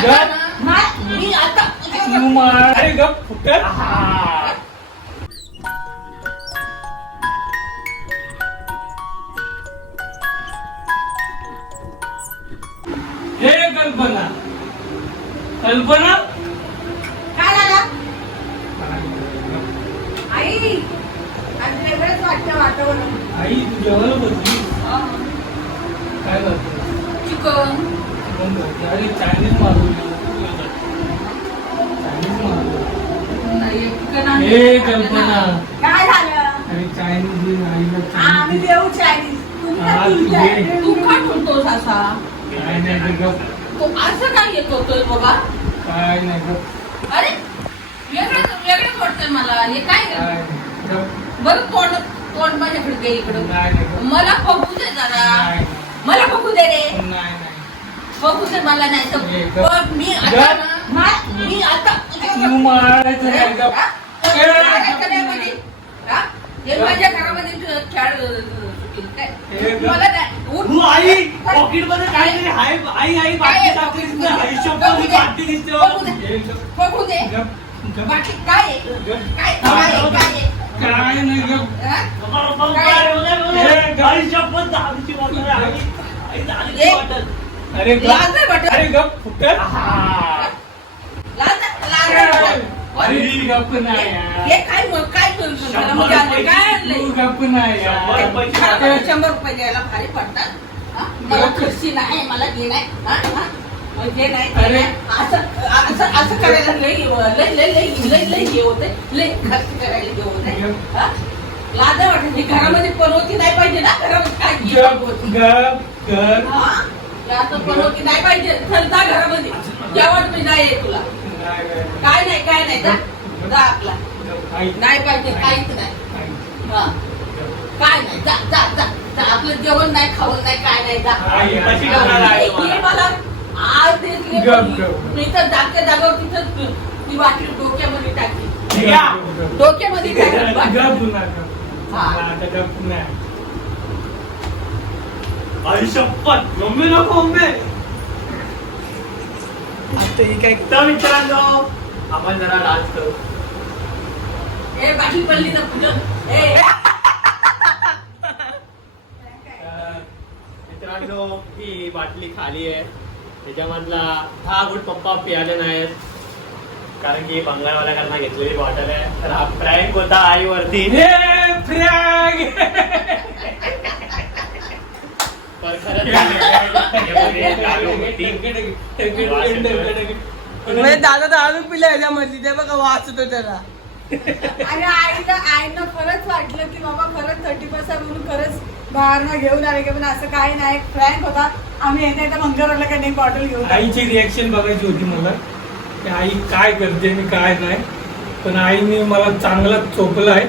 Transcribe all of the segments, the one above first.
मा- आता. अरे गप हे कल्पना कल्पना. काय झालं आई आज वेगळंच वाटतं वातावरण. आई तू जेवायला बसली काय करते चिकन. अरे चायनीज मागवली चायनीज मागवली नाही चिकन हे कल्पना. काय झालं? अरे चायनीज आईला आम्ही चायनीज देऊ चायनीज तुम्ही काय तुमच्या- तुझे. तू म्हणतोस असा? काय नाही तो असं काय येत होतोय बाबा काय नाही गप अरे वेगळं वाटतंय मला. हे काय. गप. बरं तोंड तोंड माझ्याकडे दे इकडं. मला बघू दे जरा. मला बघू दे रे. नाही. बघू दे मला नाही तर मी आता. ना- मा- आता तू मारायचं नाही गप हा? म्हणजे? हा? हे. माझ्या घरामध्ये खेळ काय? मला नाही. उठ. तू आई पॉकेटमध्ये हाय आई आई काय टाकली तिथं बघू दे. बाटली दिसते बघू दे. गप बघू दे गप गप बाकी काय आहे? गप. काय काय आहे? काय आहे? काय नाही हा? आई शपथ दहावीची आहे आई दहावीची ए. अरे लाज नाही वाटत? अरे गप फुकट लाज लाज नाही वाटत? अरे गप नाही हे यार. काय मग काय करू शंभर आणलंय? काय तू? गप नाही शंभर यार. पैसे मला शंभर रुपये द्यायला भारी पडतात हा? मला खुशी नाही मला घे नाही हा? हा? मग घे नाही घे अरे. नाही. असं असं असं करायला लय लय लय लय लय लय हे होते लय खर्च करायला हे होते हा? लाज वाटत ही घरामध्ये पनवती नाही पाहिजे ना घरामध्ये काय गप. गप कर हा? यात पनवती नाही पाहिजे जा घरामध्ये जेवण मी नाही आहे तुला. काय नाही काय नाही जा जा आपला. नाही पाहिजे काहीच नाही ऐक. हा काय नाही जा जा जा जा. आपलं जेवण नाही खावण नाही काय नाही जा? हे मला आज. मी तर जागच्या जागेवर तिथं ती बाटली डोक्यामध्ये टाकली. डोक्यामध्ये टाकली बाटली. गप पुन्हा गप. हा. आता मम्मी नको मम्मी तर मित्रांनो आपण जरा डान्स करू. ए बाटली पडली ना तुझं ए. तर मित्रांनो ही बाटली खाली आहे. त्याच्यामधला दहा गुट पप्पा पियाले नाहीत. कारण की बंगालवाल्याकडनं घेतलेली बॉटल आहे. तर हा प्रँक होता आईवरती. हे फ्रॅग. पण खरंच त्याच्यामध्ये दारू होती. म्हणजे दादा दारू पिला ह्याच्यामधली ते बघा वाचतो त्याला. आणि आईला आईनं खरंच वाटलं की बाबा खरंच थर्टी पर्सेंट म्हणून खरंच बाहेरनं घेऊन आले की पण असं काही नाही. फ्रँक होता. आम्ही येता येता मंगळवारला काही नाही बॉटल घेऊन. आईची रिॲक्शन बघायची होती मला की आई काय करते मी काय नाही. पण आईने मला चांगलं चोपलं आहे.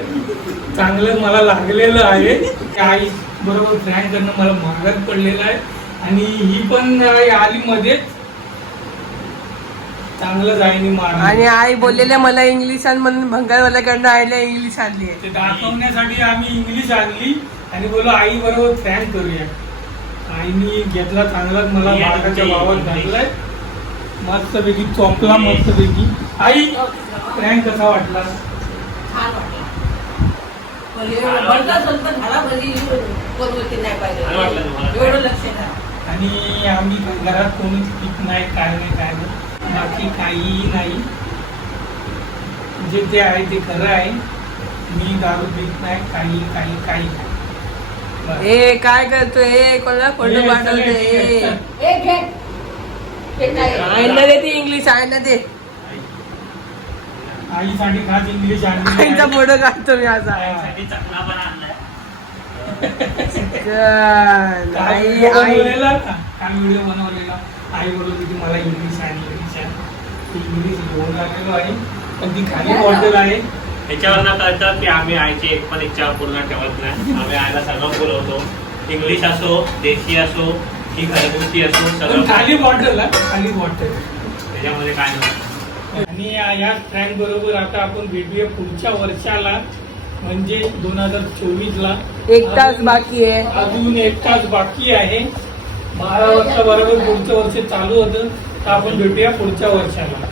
चांगलं मला लागलेलं आहे. की आई बरोबर फ्रँक करणं मला महागात पडलेलं आहे. आणि ही पण आई आली मध्येच. चांगलंच आईने मार आणि आई बोललेल्या मला इंग्लिश आण म्हणून भंगारवाल्याकडनं आईला इंग्लिश आणली आहे. ते दाखवण्यासाठी आम्ही इंग्लिश आणली. आणि बोललो आई बरोबर फ्रँक करूया. आईनी घेतला चांगलाच मला मार्गाच्या तुमची भावात. घातलाय. मस्तपैकी चोपला मस्तपैकी. आई फ्रँक कसा वाटला? छान वाटलं. आणि आम्ही घरात कोणीच पीत नाही काय नाही काय नाही. बाकी काहीही नाही. जे ते आहे ते खरं आहे. मी दारू पीत नाही काही काही काही. ए काय करतोय? ए कोणाला चल, पाठवते ठीक आहे, ए दे ती इंग्लिश दे. आईसाठी खास इंग्लिश आणली आईचा. फोटो काढतो मी असा. आईसाठी चकला पण आणलाय. आई आई. बनवलेला? का? काल व्हिडिओ बनवलेला? आई बोलत होती मला इंग्लिश आहे इंग्लिश आहे ती इंग्लिश घेऊन आलेलो आहे. पण ती खाली बॉटल आहे. त्याच्यावरनं कळतं की आम्ही आईची एक पण इच्छा पूर्ण ठेवत नाही. आम्ही आईला सगळं पुरवतो इंग्लिश असो देशी असो की घरगुती असो सगळं खाली बॉटल आहे खाली बॉटल त्याच्यामध्ये काय नसतं आणि या ट्रॅक बरोबर आता आपण भेटूया पुढच्या वर्षाला म्हणजे दोन हजार चोवीस ला एक तास बाकी आहे. अजून एक तास बाकी आहे. बारा वाजता बरोबर पुढचं वर्ष चालू होतं. तर आपण भेटूया पुढच्या वर्षाला.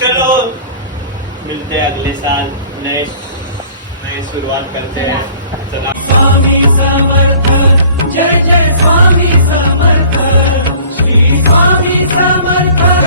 चलो. मिलते अगले साल. नए नए सुरुवात करते हैं. चला. जय जय स्वामी समर्थ श्री स्वामी समर्थ।